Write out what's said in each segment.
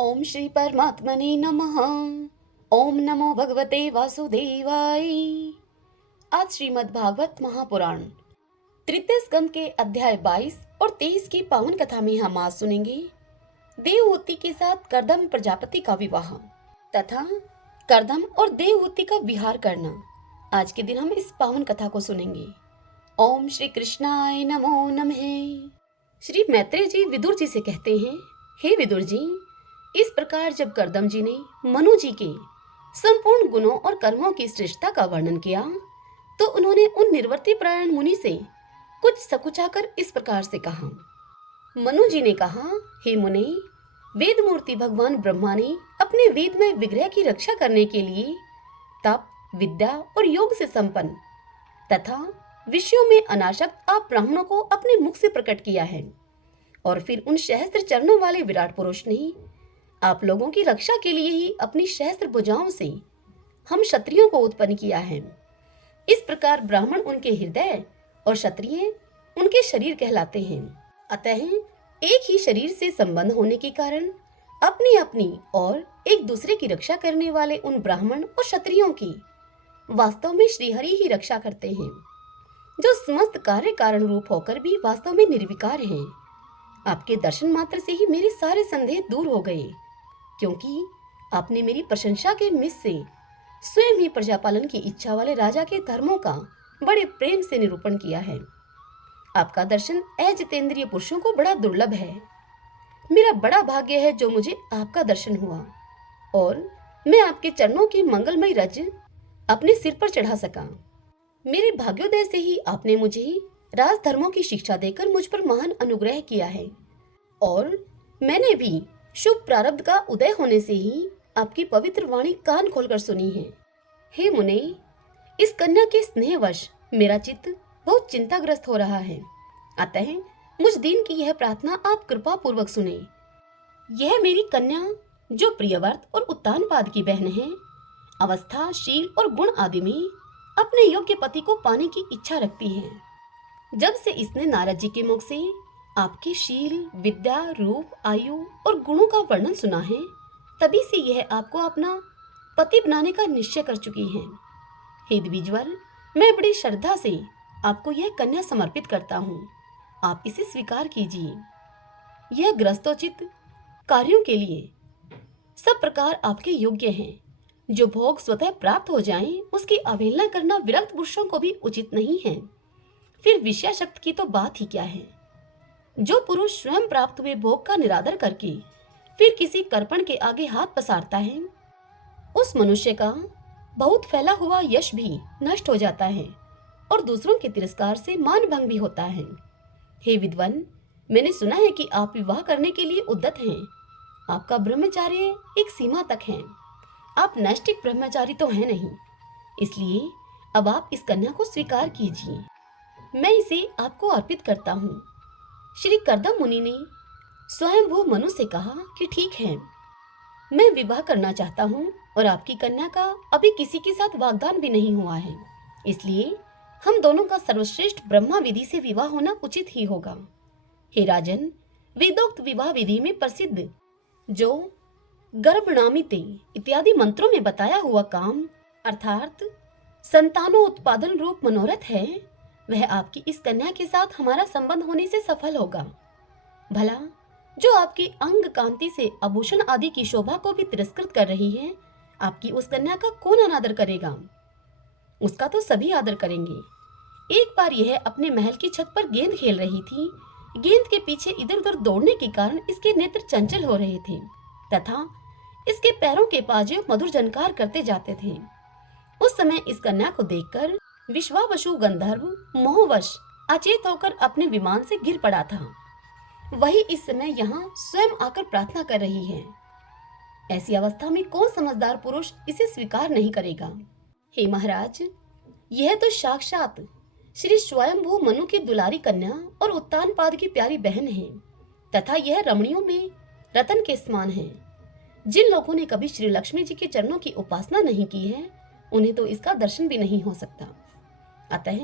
ओम श्री परमात्मने नमः। ओम नमो भगवते वासुदेवाय। आज श्रीमद् भागवत महापुराण तृतीय स्कंद के अध्याय 22 और 23 की पावन कथा में हम आज सुनेंगे देवहूति के साथ कर्दम प्रजापति का विवाह तथा कर्दम और देवहूति का विहार करना। आज के दिन हम इस पावन कथा को सुनेंगे। ओम श्री कृष्णाय नमो नमः। श्री मैत्रेय जी विदुर जी से कहते हैं, हे विदुर जी, इस प्रकार जब कर्दम जी ने मनु जी के संपूर्ण गुणों और कर्मों की श्रेष्ठता का वर्णन किया तो उन्होंने उन निर्वर्ती परायण मुनि से कुछ सकुचाकर इस प्रकार से कहा। मनु जी ने कहा, हे मुने, वेद मूर्ति भगवान ब्रह्मा ने अपने वेद में विग्रह की रक्षा करने के लिए तप, विद्या और योग से संपन्न तथा विषयों में अनासक्त आप ब्राह्मणों को अपने मुख से प्रकट किया है। और फिर उन सहस्त्र चरणों वाले विराट पुरुष ने आप लोगों की रक्षा के लिए ही अपनी सहस्त्र भुजाओं से हम क्षत्रियों को उत्पन्न किया है। इस प्रकार ब्राह्मण उनके हृदय और क्षत्रिय उनके शरीर कहलाते हैं। अतः एक ही शरीर से संबंध होने के कारण अपनी अपनी और एक दूसरे की रक्षा करने वाले उन ब्राह्मण और क्षत्रियों की वास्तव में श्रीहरि ही रक्षा करते हैं, जो समस्त कार्य कारण रूप होकर भी वास्तव में निर्विकार हैं। आपके दर्शन मात्र से ही मेरे सारे संदेह दूर हो गए, क्योंकि आपने मेरी प्रशंसा के मिस से स्वयं ही प्रजापालन की इच्छा वाले राजा के धर्मों का बड़े प्रेम से निरूपण किया है। आपका दर्शन अजितेंद्रिय पुरुषों को बड़ा दुर्लभ है। मेरा बड़ा भाग्य है जो मुझे आपका दर्शन हुआ और मैं आपके चरणों की मंगलमय रज अपने सिर पर चढ़ा सका। मेरे भाग्योदय से ही आपने मुझे राजधर्मों की शिक्षा देकर मुझ पर महान अनुग्रह किया है और मैंने भी शुभ प्रारब्ध का उदय होने से ही आपकी पवित्र वाणी कान खोलकर सुनी है। हे मुने, इस कन्या के स्नेहवश मेरा चित्त बहुत चिंताग्रस्त हो रहा है। अतः मुझ दीन की यह प्रार्थना आप कृपा पूर्वक सुने। यह मेरी कन्या जो प्रियव्रत और उत्तानपाद की बहन है, अवस्था, शील और गुण आदि में अपने योग्य पति को पाने की इच्छा रखती है। जब से इसने नारद जी के मुख से आपके शील, विद्या, रूप, आयु और गुणों का वर्णन सुना है, तभी से यह आपको अपना पति बनाने का निश्चय कर चुकी है। हे द्विजवर, मैं बड़ी श्रद्धा से आपको यह कन्या समर्पित करता हूँ। आप इसे स्वीकार कीजिए। यह ग्रस्तोचित कार्यों के लिए सब प्रकार आपके योग्य हैं। जो भोग स्वतः प्राप्त हो जाएं, उसकी अवहेलना करना विरक्त पुरुषों को भी उचित नहीं है। फिर विषयाशक्त की तो बात ही क्या है। जो पुरुष स्वयं प्राप्त हुए भोग का निरादर करके फिर किसी कर्पण के आगे हाथ पसारता है, उस मनुष्य का बहुत फैला हुआ यश भी नष्ट हो जाता है और दूसरों के तिरस्कार से मान भंग भी होता है। हे विद्वान, मैंने सुना है कि आप विवाह करने के लिए उद्यत हैं। आपका ब्रह्मचार्य एक सीमा तक है। आप नैष्ठिक ब्रह्मचारी तो हैं नहीं, इसलिए अब आप इस कन्या को स्वीकार कीजिए। मैं इसे आपको अर्पित करता हूँ। श्री कर्दम मुनि ने स्वयंभू मनु से कहा कि ठीक है, मैं विवाह करना चाहता हूँ और आपकी कन्या का अभी किसी के साथ वाग्दान भी नहीं हुआ है, इसलिए हम दोनों का सर्वश्रेष्ठ ब्रह्मा विधि से विवाह होना उचित ही होगा। हे राजन, वेदोक्त विवाह विधि में प्रसिद्ध जो गर्भणामिते इत्यादि मंत्रों में बताया हुआ काम अर्थात संतानोत्पादन रूप मनोरथ है, वह आपकी इस कन्या के साथ हमारा संबंध होने से सफल होगा। भला जो आपकी अंग कांति से आभूषण आदि की शोभा को भी तिरस्कृत कर रही है, आपकी उस कन्या का कौन अनादर करेगा? उसका तो सभी आदर करेंगे। एक बार यह अपने महल की छत पर गेंद खेल रही थी। गेंद के पीछे इधर उधर दौड़ने के कारण इसके नेत्र चंचल हो रहे थे तथा इसके पैरों के पाजे मधुर झनकार करते जाते थे। उस समय इस कन्या को देखकर विश्वावसु गंधर्व मोहवश अचेत होकर अपने विमान से गिर पड़ा था। वही इस समय यहाँ स्वयं आकर प्रार्थना कर रही है। ऐसी अवस्था में कौन समझदार पुरुष इसे स्वीकार नहीं करेगा? हे महाराज, यह तो साक्षात श्री स्वयंभू मनु की दुलारी कन्या और उत्तानपाद की प्यारी बहन है तथा यह रमणियों में रतन के समान है। जिन लोगों ने कभी श्री लक्ष्मी जी के चरणों की उपासना नहीं की है, उन्हें तो इसका दर्शन भी नहीं हो सकता। अतः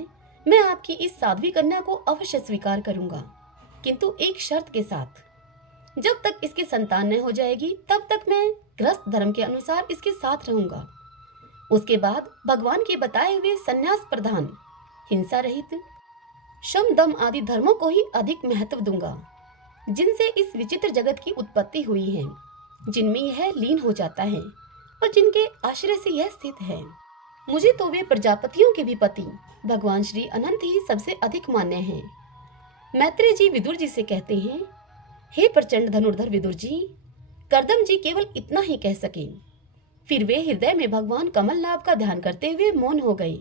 मैं आपकी इस साध्वी कन्या को अवश्य स्वीकार करूंगा, किंतु एक शर्त के साथ। जब तक इसकी संतान न हो जाएगी तब तक मैं गृहस्थ धर्म के अनुसार इसके साथ रहूंगा। उसके बाद भगवान के बताए हुए संन्यास प्रधान, हिंसा रहित, शम दम आदि धर्मों को ही अधिक महत्व दूंगा, जिनसे इस विचित्र जगत की उत्पत्ति हुई है, जिनमें यह लीन हो जाता है और जिनके आश्रय से यह स्थित है। मुझे तो वे प्रजापतियों के भी पति भगवान श्री अनंत ही सबसे अधिक मान्य हैं। मैत्रेय जी विदुर जी से कहते हैं, हे प्रचंड धनुर्धर विदुर जी, कर्दम जी केवल इतना ही कह सके। फिर वे हृदय में भगवान कमलनाभ का ध्यान करते हुए मौन हो गए।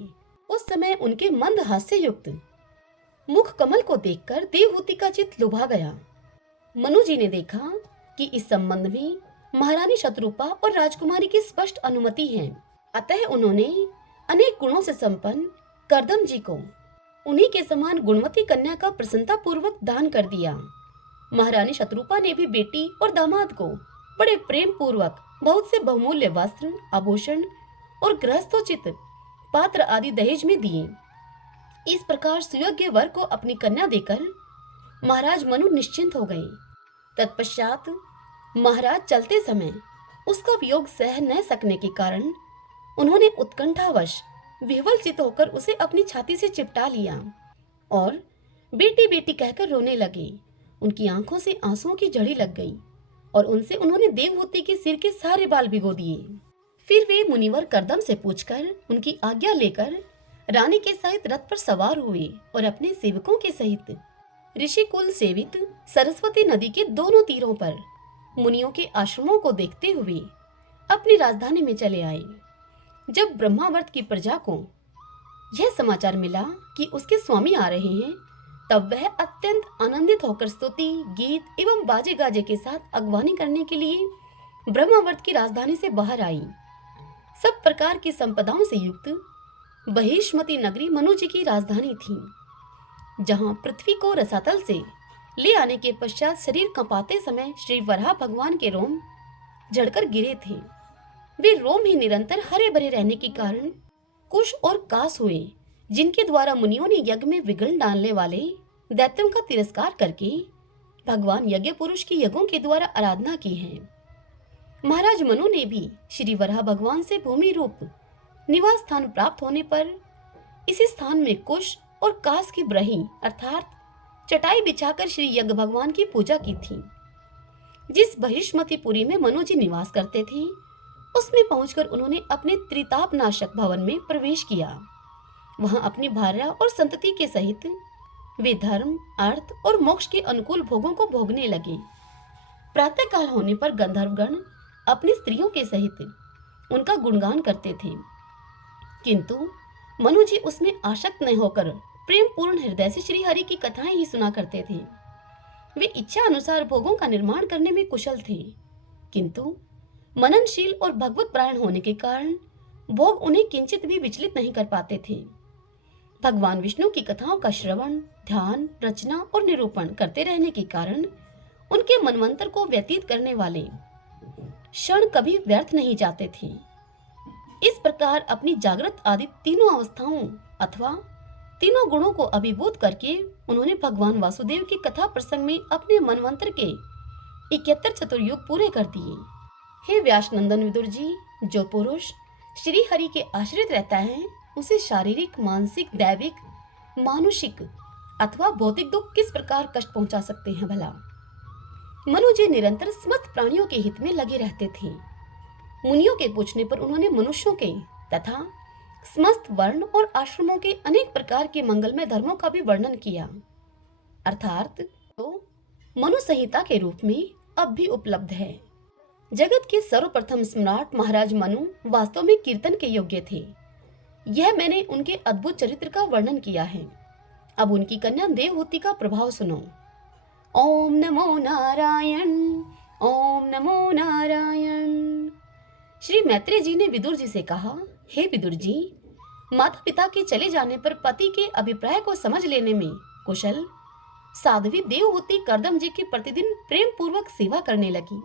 उस समय उनके मंद हास्य युक्त मुख कमल को देखकर देवहूति का चित्त लुभा गया। मनु जी ने देखा कि इस संबंध में महारानी शत्रुपा और राजकुमारी की स्पष्ट अनुमति है, अतः उन्होंने अनेक गुणों से संपन्न कर्दम जी को उन्हीं के समान गुणवती कन्या का प्रसन्नता पूर्वक दान कर दिया। महारानी शत्रुपा ने भी बेटी और दामाद को बड़े प्रेम पूर्वक बहुत से बहुमूल्य वस्त्र, आभूषण और गृहस्थोचित पात्र आदि दहेज में दिए। इस प्रकार सुयोग्य वर को अपनी कन्या देकर महाराज मनु निश्चिंत हो गए। तत्पश्चात महाराज चलते समय उसका वियोग सह न सकने के कारण उन्होंने उत्कंठावश विह्वल चित होकर उसे अपनी छाती से चिपटा लिया और बेटी बेटी कहकर रोने लगे। उनकी आंखों से आंसुओं की झड़ी लग गई और उनसे उन्होंने देवहूति के सिर के सारे बाल भिगो दिए। फिर वे मुनिवर कर्दम से पूछकर उनकी आज्ञा लेकर रानी के सहित रथ पर सवार हुए और अपने सेवकों के सहित ऋषिकुल सेवित सरस्वती नदी के दोनों तीरों पर मुनियों के आश्रमों को देखते हुए अपनी राजधानी में चले आए। जब ब्रह्मावर्त की प्रजा को यह समाचार मिला कि उसके स्वामी आ रहे हैं, तब वह अत्यंत आनंदित होकर स्तुति, गीत एवं बाजे गाजे के साथ अगवानी करने के लिए ब्रह्मावर्त की राजधानी से बाहर आई। सब प्रकार की संपदाओं से युक्त बहिष्मती नगरी मनु जी की राजधानी थी, जहां पृथ्वी को रसातल से ले आने के पश्चात शरीर कंपाते समय श्री वराह भगवान के रोम झड़कर गिरे थे। वे रोम ही निरंतर हरे भरे रहने के कारण कुश और कास हुए, जिनके द्वारा मुनियों ने यज्ञ में विघ्न डालने वाले दैत्यों का तिरस्कार करके भगवान यज्ञ पुरुष की यज्ञों के द्वारा आराधना की है। महाराज मनु ने भी श्री वराह भगवान से भूमि रूप निवास स्थान प्राप्त होने पर इसी स्थान में कुश और कास की ब्रही अर्थात चटाई बिछाकर श्री यज्ञ भगवान की पूजा की थी। जिस बहिष्मतीपुरी में मनु जी निवास करते थे, उसमें पहुंचकर उन्होंने अपने त्रिताप नाशक भवन में प्रवेश किया। वहां अपनी भार्या और संतति के सहित वे धर्म, अर्थ और मोक्ष के अनुकूल भोगों को भोगने लगे। प्रातः काल होने पर गंधर्वगण अपनी स्त्रियों के सहित उनका गुणगान करते थे, किंतु मनु जी उसमें आसक्त न होकर प्रेम पूर्ण हृदय से श्री हरि की कथाएं ही सुना करते थे। वे इच्छा अनुसार भोगों का निर्माण करने में कुशल थे, किंतु मननशील और भगवत परायण होने के कारण भोग उन्हें किंचित भी विचलित नहीं कर पाते थे। भगवान विष्णु की कथाओं का श्रवण, ध्यान, रचना और निरूपण करते रहने के कारण उनके मनवंतर को व्यतीत करने वाले क्षण कभी व्यर्थ नहीं जाते थे। इस प्रकार अपनी जागृत आदि तीनों अवस्थाओं अथवा तीनों गुणों को अभिभूत करके उन्होंने भगवान वासुदेव की कथा प्रसंग में अपने मनवंतर के 71 चतुर्युग पूरे कर दिए। हे व्यास नंदन विदुर जी, जो पुरुष श्री हरि के आश्रित रहता है, उसे शारीरिक, मानसिक, दैविक, मानुषिक अथवा भौतिक दुख किस प्रकार कष्ट पहुंचा सकते हैं भला। मनु जी निरंतर समस्त प्राणियों के हित में लगे रहते थे। मुनियों के पूछने पर उन्होंने मनुष्यों के तथा समस्त वर्ण और आश्रमों के अनेक प्रकार के मंगलमय धर्मों का भी वर्णन किया, अर्थात तो मनु संहिता के रूप में अब भी उपलब्ध है। जगत के सर्वप्रथम सम्राट महाराज मनु वास्तव में कीर्तन के योग्य थे। यह मैंने उनके अद्भुत चरित्र का वर्णन किया है। अब उनकी कन्या देवहूति का प्रभाव सुनो। ओम नमो नारायण, ओम नमो नारायण। श्री मैत्रेय जी ने विदुर जी से कहा, हे विदुर जी, माता पिता के चले जाने पर पति के अभिप्राय को समझ लेने में कुशल साध्वी देवहूति कर्दम जी की प्रतिदिन प्रेम पूर्वक सेवा करने लगी,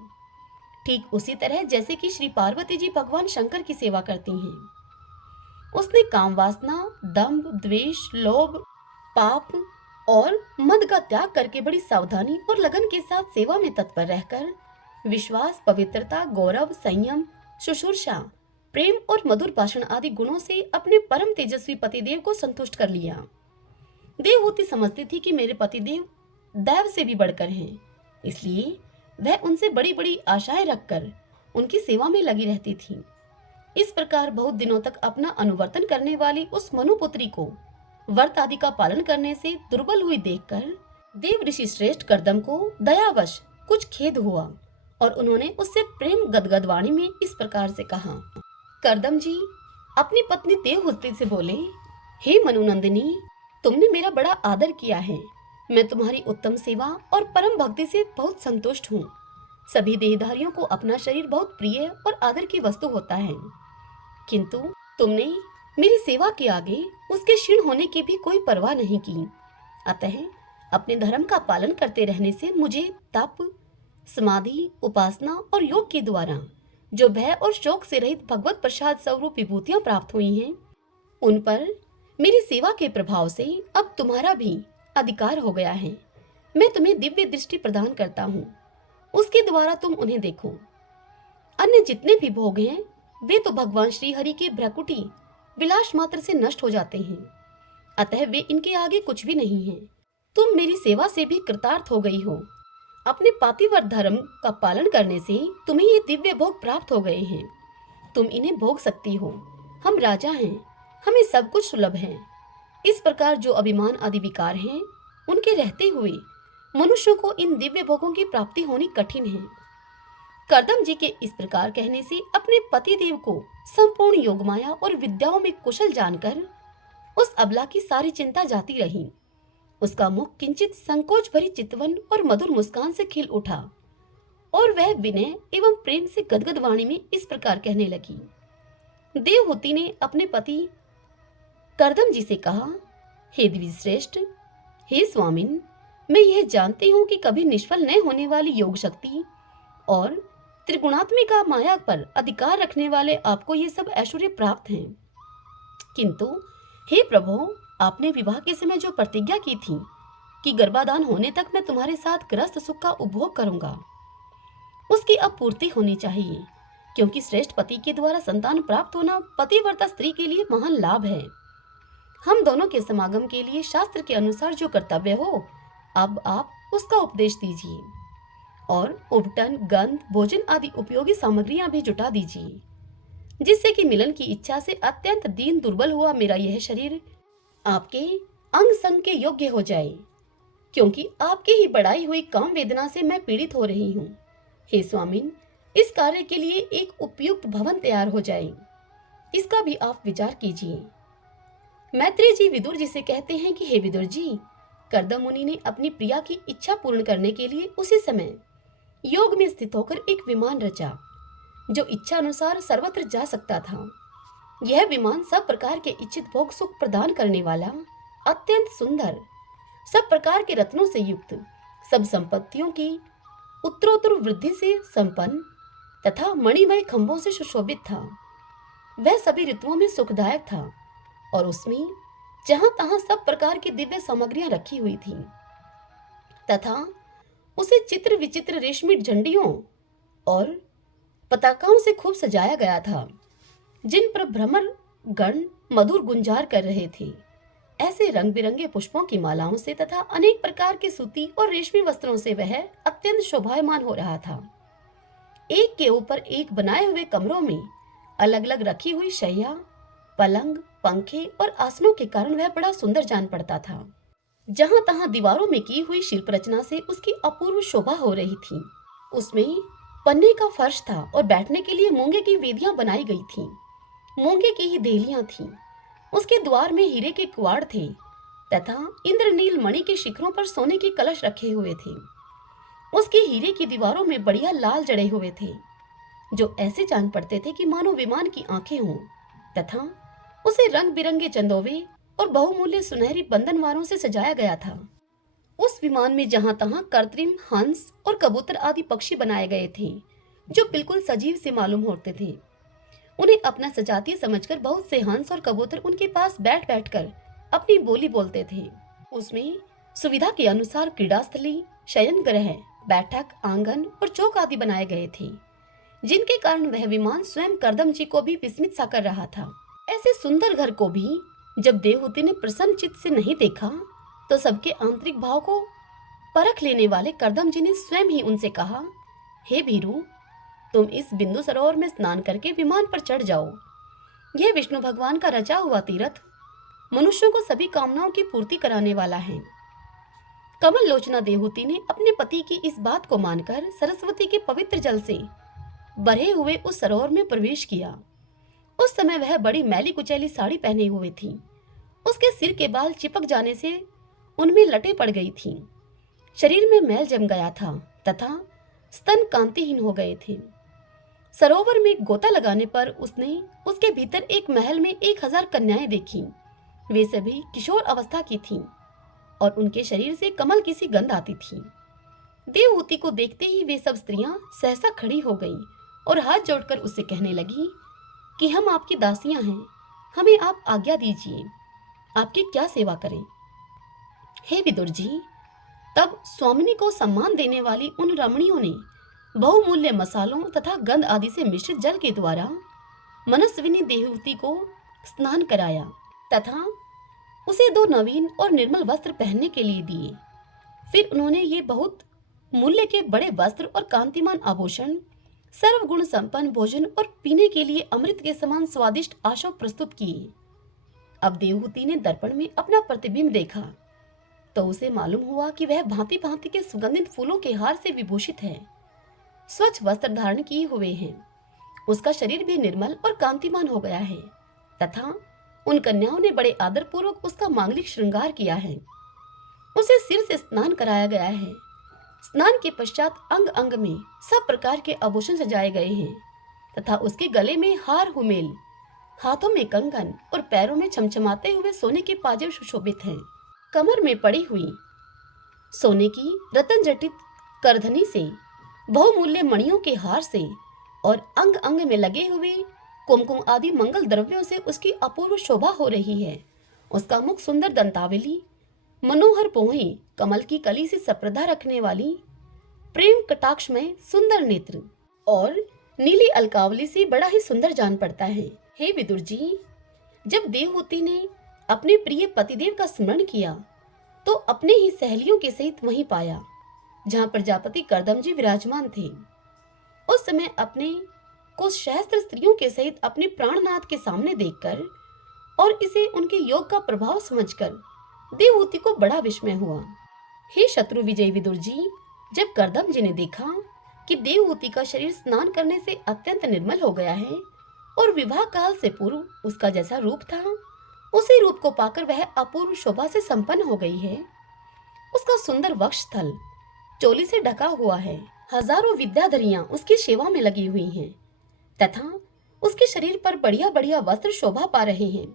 ठीक उसी तरह जैसे कि श्री पार्वती जी भगवान शंकर की सेवा करती हैं। उसने काम वासना, दंभ, द्वेष, लोभ, पाप और मद का त्याग करके बड़ी सावधानी और लगन के साथ सेवा में तत्पर रहकर विश्वास, पवित्रता, गौरव, संयम, शुश्रूषा, प्रेम और मधुर भाषण आदि गुणों से अपने परम तेजस्वी पतिदेव को संतुष्ट कर लिया। देवहूति समझती थी कि मेरे पतिदेव दैव से भी बढ़कर हैं, इसलिए वह उनसे बड़ी बड़ी आशाएं रखकर उनकी सेवा में लगी रहती थी। इस प्रकार बहुत दिनों तक अपना अनुवर्तन करने वाली उस मनुपुत्री को व्रत आदि का पालन करने से दुर्बल हुई देखकर देव ऋषि श्रेष्ठ कर्दम को दयावश कुछ खेद हुआ और उन्होंने उससे प्रेम गदगद वाणी में इस प्रकार से कहा। कर्दम जी अपनी पत्नी देवहूति से बोले, हे मनुनंदिनी, तुमने मेरा बड़ा आदर किया है। मैं तुम्हारी उत्तम सेवा और परम भक्ति से बहुत संतुष्ट हूँ। सभी देहधारियों को अपना शरीर बहुत प्रिय और आदर की वस्तु होता है, किंतु तुमने मेरी सेवा के आगे उसके क्षीण होने की भी कोई परवाह नहीं की। अतः अपने धर्म का पालन करते रहने से मुझे तप, समाधि, उपासना और योग के द्वारा जो भय और शोक से रहित भगवत प्रसाद स्वरूप विभूतियां प्राप्त हुई हैं, उन पर मेरी सेवा के प्रभाव से अब तुम्हारा भी अधिकार हो गया है। मैं तुम्हें दिव्य दृष्टि प्रदान करता हूँ, उसके द्वारा तुम उन्हें देखो। अन्य जितने भी भोग हैं वे तो भगवान श्री हरि के भ्रकुटी विलास मात्र से नष्ट हो जाते हैं, अतः वे इनके आगे कुछ भी नहीं हैं। तुम मेरी सेवा से भी कृतार्थ हो गई हो। अपने पातिव्रत धर्म का पालन करने से तुम्हें ये दिव्य भोग प्राप्त हो गए हैं, तुम इन्हें भोग सकती हो। हम राजा हैं, हमें सब कुछ सुलभ है। इस प्रकार जो अभिमान आदि विकार हैं, उनके रहते हुए मनुष्यों को इन दिव्य भोगों की प्राप्ति होनी कठिन है। कर्दम जी के इस प्रकार कहने से अपने पति देव को संपूर्ण योगमाया और विद्याओं में कुशल जानकर उस अबला की सारी चिंता जाती रही। उसका मुख किंचित संकोच भरी चितवन और मधुर मुस्कान से खिल उठा और वह विनय एवं प्रेम से गदगद वाणी में इस प्रकार कहने लगी। देवहूति ने अपने पति कर्दम जी से कहा, हे द्विश्रेष्ठ, हे स्वामिन, मैं यह जानती हूँ कि कभी निष्फल न होने वाली योग शक्ति और त्रिगुणात्मिका माया पर अधिकार रखने वाले आपको ये सब ऐश्वर्य प्राप्त हैं, किंतु हे प्रभु, आपने विवाह के समय जो प्रतिज्ञा की थी कि गर्भाधान होने तक मैं तुम्हारे साथ ग्रस्त सुख का उपभोग करूंगा, उसकी अब पूर्ति होनी चाहिए, क्योंकि श्रेष्ठ पति के द्वारा संतान प्राप्त होना पतिव्रता स्त्री के लिए महान लाभ है। हम दोनों के समागम के लिए शास्त्र के अनुसार जो कर्तव्य हो, अब आप उसका उपदेश दीजिए और उबटन, गंध, भोजन आदि उपयोगी सामग्रियां भी जुटा दीजिए, जिससे कि मिलन की इच्छा से अत्यंत दीन दुर्बल हुआ मेरा यह शरीर आपके अंग संग के योग्य हो जाए, क्योंकि आपकी ही बढ़ाई हुई काम वेदना से मैं पीड़ित हो रही हूँ। हे स्वामिन, इस कार्य के लिए एक उपयुक्त भवन तैयार हो जाए, इसका भी आप विचार कीजिए। मैत्रेय जी विदुर जी से कहते हैं कि हे विदुर जी, कर्दम मुनि ने अपनी प्रिया की इच्छा पूर्ण करने के लिए उसी समय योग में स्थित होकर एक विमान रचा, जो इच्छा अनुसार सर्वत्र जा सकता था। यह विमान सब प्रकार के इच्छित भोग सुख प्रदान करने वाला, अत्यंत सुंदर, सब प्रकार के रत्नों से युक्त, सब संपत्तियों की उत्तरोत्तर वृद्धि से संपन्न तथा मणिमय खंभों से सुशोभित था। वह सभी ऋतुओं में सुखदायक था और उसमें जहां तहां सब प्रकार की दिव्य सामग्रियां रखी हुई थी तथा उसे चित्र विचित्र रेशमी झंडियों और पताकाओं से खूब सजाया गया था, जिन पर भ्रमर गण मधुर गुंजार कर रहे थे। ऐसे रंग बिरंगे पुष्पों की मालाओं से तथा अनेक प्रकार के सूती और रेशमी वस्त्रों से वह अत्यंत शोभायमान हो रहा था। एक के ऊपर एक बनाए हुए कमरों में अलग अलग रखी हुई शैया, पलंग, पंखे और आसनों के कारण वह बड़ा सुंदर जान पड़ता था। जहां तहां दीवारों में की हुई शिल्प रचना से उसकी अपूर्व शोभा हो रही थी। उसमें पन्ने का फर्श था और बैठने के लिए मूंगे की वेदियां बनाई गई थीं। मूंगे की ही देहलियां थीं। उसके द्वार में हीरे के कुआड़ थे तथा इंद्रनील मणि के शिखरों पर सोने के कलश रखे हुए थे। उसकी हीरे की दीवारों में बढ़िया लाल जड़े हुए थे, जो ऐसे जान पड़ते थे कि मानो विमान की आंखें हों, तथा उसे रंग बिरंगे चंदोवे और बहुमूल्य सुनहरी बंधनवारों से सजाया गया था। उस विमान में जहां तहां कृत्रिम हंस और कबूतर आदि पक्षी बनाए गए थे, जो बिल्कुल सजीव से मालूम होते थे। उन्हें अपना सजातीय समझकर बहुत से हंस और कबूतर उनके पास बैठ बैठकर अपनी बोली बोलते थे। उसमें सुविधा के अनुसार क्रीड़ास्थली, शयन ग्रह, बैठक, आंगन और चौक आदि बनाए गए थे, जिनके कारण वह विमान स्वयं करदम जी को भी विस्मित सा कर रहा था। ऐसे सुंदर घर को भी जब देवहूति ने प्रसन्न चित्त से नहीं देखा, तो सबके आंतरिक भाव को परख लेने वाले करदम जी ने स्वयं ही उनसे कहा, हे भीरू, तुम इस बिंदु सरोवर में स्नान करके विमान पर चढ़ जाओ। यह विष्णु भगवान का रचा हुआ तीर्थ मनुष्यों को सभी कामनाओं की पूर्ति कराने वाला है। कमल लोचना देवहूति ने अपने पति की इस बात को मानकर सरस्वती के पवित्र जल से भरे हुए उस सरोवर में प्रवेश किया। उस समय वह बड़ी मैली कुचैली साड़ी पहने हुए थी। उसके सिर के बाल चिपक जाने से उनमें लटें पड़ गई थीं। शरीर में मैल जम गया था तथा स्तन कांतिहीन हो गए थे। सरोवर में गोता लगाने पर उसने उसके भीतर एक महल में 1000 कन्याएं देखी। वे सभी किशोर अवस्था की थीं और उनके शरीर से कमल की सी गंध आती थी। देवहूति को देखते ही वे सब स्त्रियां सहसा खड़ी हो गईं और हाथ जोड़कर उससे कहने लगी कि हम आपकी दासियां हैं, हमें आप आज्ञा दीजिए, आपकी क्या सेवा करें। हे विदुर जी, तब स्वामिनी को सम्मान देने वाली उन रमणियों ने बहुमूल्य मसालों तथा गंध आदि से मिश्रित जल के द्वारा मनस्विनी देवहूति को स्नान कराया तथा उसे 2 नवीन और निर्मल वस्त्र पहनने के लिए दिए। फिर उन्होंने ये बहुत मूल्य के बड़े वस्त्र और कांतिमान आभूषण, सर्वगुण संपन्न भोजन और पीने के लिए अमृत के समान स्वादिष्ट आशव प्रस्तुत किए। अब देवहूति ने दर्पण में अपना प्रतिबिंब देखा तो उसे मालूम हुआ कि वह भांति भांति के सुगंधित फूलों के हार से विभूषित है, स्वच्छ वस्त्र धारण किए हुए हैं। उसका शरीर भी निर्मल और कांतिमान हो गया है तथा उन कन्याओं ने बड़े आदर पूर्वक उसका मांगलिक श्रृंगार किया है। उसे सिर से स्नान कराया गया है। स्नान के पश्चात अंग अंग में सब प्रकार के आभूषण सजाए गए हैं तथा उसके गले में हार हुमेल, हाथों में कंगन और पैरों में छमछमाते हुए सोने के पाजेब सुशोभित हैं। कमर में पड़ी हुई सोने की रतन जटित करधनी से, बहुमूल्य मणियों के हार से और अंग अंग में लगे हुए कुमकुम आदि मंगल द्रव्यों से उसकी अपूर्व शोभा हो रही है। उसका मुख सुंदर दंतावली, मनोहर पोहे, कमल की कली से सप्रधा रखने वाली प्रेम कटाक्ष में सुंदर नेत्र और नीली अलकावली से बड़ा ही सुंदर जान पड़ता है। हे विदुर जी, जब देवहूति ने अपने प्रिय पतिदेव का स्मरण किया तो अपने ही सहेलियों के सहित वहीं पाया जहां प्रजापति करदम जी विराजमान थे। उस समय अपने कुछ सहस्त्र स्त्रियों के सहित अपने प्राणनाथ के सामने देखकर और इसे उनके योग का प्रभाव समझकर देवहूति को बड़ा विस्मय हुआ। हे शत्रु विजय विदुर जी, जब करदम जी ने देखा कि देवहूति का शरीर स्नान करने से अत्यंत निर्मल हो गया है और विवाह काल से पूर्व उसका जैसा रूप था, उसी रूप को पाकर वह अपूर्व शोभा से संपन्न हो गई है। उसका सुंदर वक्षस्थल चोली से ढका हुआ है। हजारों विद्याधरियां उसकी सेवा में लगी हुई हैं तथा उसके शरीर पर बढ़िया बढ़िया वस्त्र शोभा पा रहे हैं।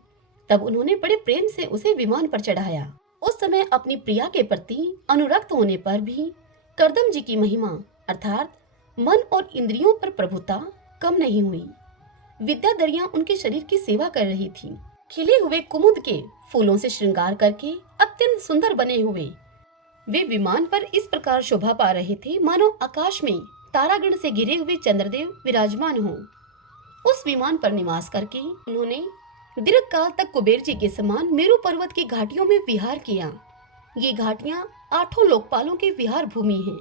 तब उन्होंने बड़े प्रेम से उसे विमान पर चढ़ाया। उस समय अपनी प्रिया के प्रति अनुरक्त होने पर भी करदम जी की महिमा अर्थात मन और इंद्रियों पर प्रभुता कम नहीं हुई। विद्याधरियां उनके शरीर की सेवा कर रही थीं। खिले हुए कुमुद के फूलों से श्रृंगार करके अत्यंत सुंदर बने हुए वे विमान पर इस प्रकार शोभा पा रहे थे मानो आकाश में तारागण से घिरे हुए चंद्रदेव विराजमान हो। उस विमान पर निवास करके उन्होंने दीर्घ काल तक कुबेर जी के समान मेरु पर्वत की घाटियों में विहार किया। ये घाटियां 8 लोकपालों की विहार भूमि हैं।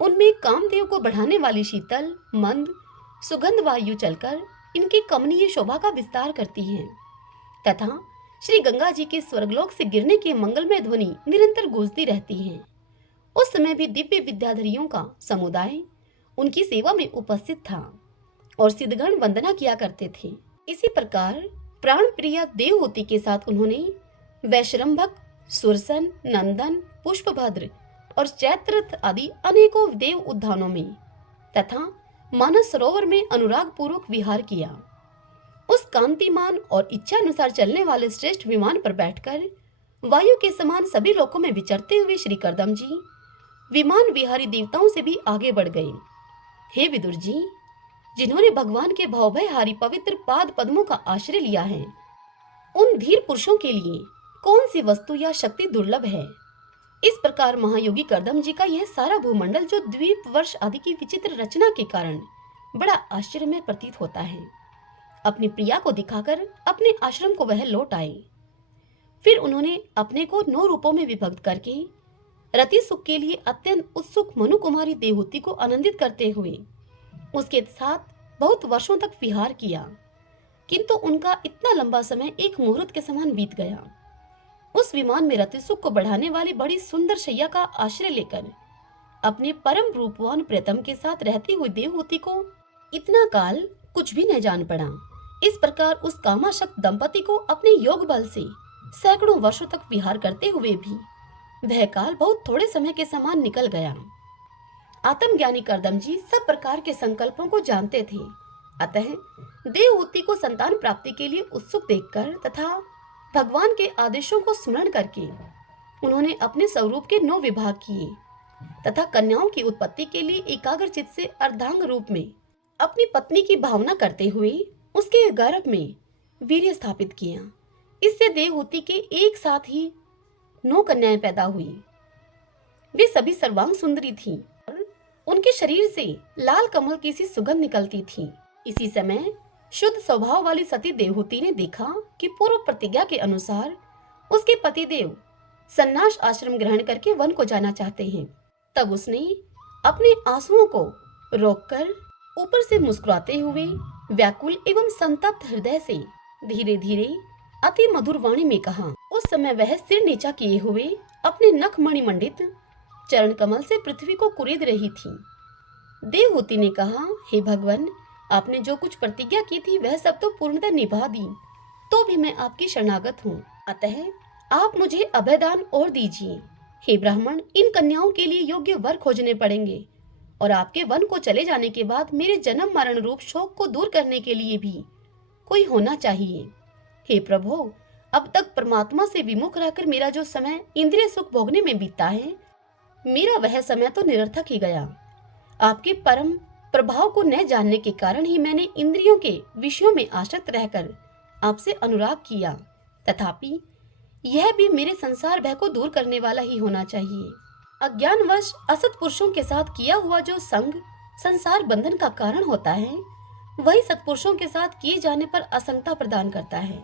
उनमें कामदेव को बढ़ाने वाली शीतल मंद सुगंध वायु चलकर इनकी कमनीय शोभा का विस्तार करती हैं तथा श्री गंगा जी के स्वर्गलोक से गिरने की मंगलमय ध्वनि निरंतर गूंजती रहती है। उस समय भी दिव्य विद्याधरियों का समुदाय उनकी सेवा में उपस्थित था और सिद्धगण वंदना किया करते थे। इसी प्रकार प्राण प्रिया देवहूति के साथ उन्होंने वैश्रंभक, सुरसन, नंदन, पुष्पभद्र और चैत्ररथ आदि अनेकों देव उद्यानों में तथा मानस सरोवर में अनुराग पूर्वक विहार किया। उस कांतिमान और इच्छा अनुसार चलने वाले श्रेष्ठ विमान पर बैठकर वायु के समान सभी लोकों में विचरते हुए श्री करदम जी विमान विहारी देवताओं से भी आगे बढ़ गए। हे विदुर जी, जिन्होंने भगवान के भवभयहारी पवित्र पाद पद्मों का आश्रय लिया है, उन धीर पुरुषों के लिए कौन सी वस्तु या शक्ति दुर्लभ है इस प्रकार महायोगी करदम जी का यह सारा भूमंडल जो द्वीप वर्ष आदि की विचित्र रचना के कारण बड़ा आश्चर्यमय प्रतीत होता है, अपनी प्रिया को दिखाकर अपने आश्रम को वह लौट आए। फिर उन्होंने अपने को 9 रूपों में विभक्त करके रति सुख के लिए अत्यंत उत्सुक मनु कुमारी देवहूति को आनंदित करते हुए उसके साथ बहुत वर्षों तक विहार किया, किंतु उनका इतना लंबा समय एक मुहूर्त के समान बीत गया। उस विमान में रति सुख को बढ़ाने वाली बड़ी सुंदर शैया का आश्रय लेकर अपने परम रूपवान प्रियतम के साथ रहती हुई देवहूति को इतना काल कुछ भी न जान पड़ा। इस प्रकार उस कामाशक्त दंपति को अपने योग बल से सैकड़ों वर्षों तक विहार करते हुए भी वह काल बहुत थोड़े समय के समान निकल गया। आत्मज्ञानी करदम जी सब प्रकार के संकल्पों को जानते थे, अतः देवहूति को संतान प्राप्ति के लिए उत्सुक देखकर तथा भगवान के आदेशों को स्मरण करके उन्होंने अपने स्वरूप के 9 विभाग किए तथा कन्याओं की उत्पत्ति के लिए एकाग्रचित्त से अर्धांग रूप में अपनी पत्नी की भावना करते हुए उसके गर्भ में वीर्य स्थापित किया। इससे देवहूति के एक साथ ही 9 कन्याएं पैदा हुई। वे सभी सर्वांग सुंदरी थीं और उनके शरीर से लाल कमल की सी सुगंध निकलती थी। इसी समय शुद्ध स्वभाव वाली सती देवहूति ने देखा कि पूर्व प्रतिज्ञा के अनुसार उसके पतिदेव सन्यास आश्रम ग्रहण करके वन को जाना चाहते हैं। तब उसने अपने आंसुओं को रोककर ऊपर से मुस्कुराते हुए व्याकुल एवं संतप्त हृदय से धीरे धीरे अति मधुर वाणी में कहा। उस समय वह सिर नीचा किए हुए अपने नख मणिमंडित चरण कमल से पृथ्वी को कुरेद रही थी। देवहूति ने कहा, हे भगवान, आपने जो कुछ प्रतिज्ञा की थी वह सब तो पूर्णतः निभा दी, तो भी मैं आपकी शरणागत हूँ, अतः आप मुझे अभयदान और दीजिए। हे ब्राह्मण, इन कन्याओं के लिए योग्य वर खोजने पड़ेंगे और आपके वन को चले जाने के बाद मेरे जन्म मरण रूप शोक को दूर करने के लिए भी कोई होना चाहिए। हे प्रभु, अब तक परमात्मा से विमुख रहकर मेरा जो समय इंद्रिय सुख भोगने में बीता है, मेरा वह समय तो निरर्थक ही गया। आपके परम प्रभाव को न जानने के कारण ही मैंने इंद्रियों के विषयों में आसक्त रहकर आपसे अनुराग किया, तथापि यह भी मेरे संसार भय को दूर करने वाला ही होना चाहिए। अज्ञानवश असत पुरुषों के साथ किया हुआ जो संग संसार बंधन का कारण होता है, वही सत्पुरुषों के साथ किए जाने पर असंगता प्रदान करता है।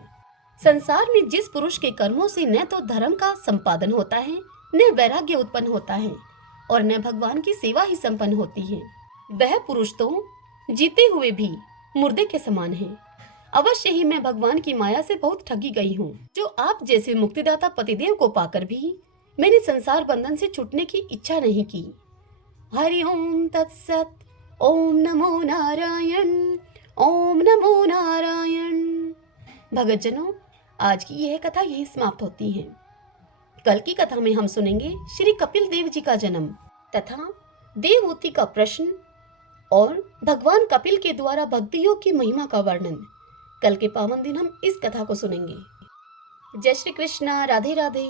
संसार में जिस पुरुष के कर्मों से न तो धर्म का संपादन होता है, न वैराग्य उत्पन्न होता है और न भगवान की सेवा ही संपन्न होती है, वह पुरुष तो जीते हुए भी मुर्दे के समान है। अवश्य ही मैं भगवान की माया से बहुत ठगी गई हूँ, जो आप जैसे मुक्तिदाता पतिदेव को पाकर भी मैंने संसार बंधन से छूटने की इच्छा नहीं की। हरि ओम तत्सत। ओम नमो नारायण। ओम नमो नारायण। भगतजनों, आज की यह कथा यही समाप्त होती है। कल की कथा में हम सुनेंगे श्री कपिल देव जी का जन्म तथा देवहूति का प्रश्न और भगवान कपिल के द्वारा भक्ति योग की महिमा का वर्णन। कल के पावन दिन हम इस कथा को सुनेंगे। जय श्री कृष्णा। राधे राधे।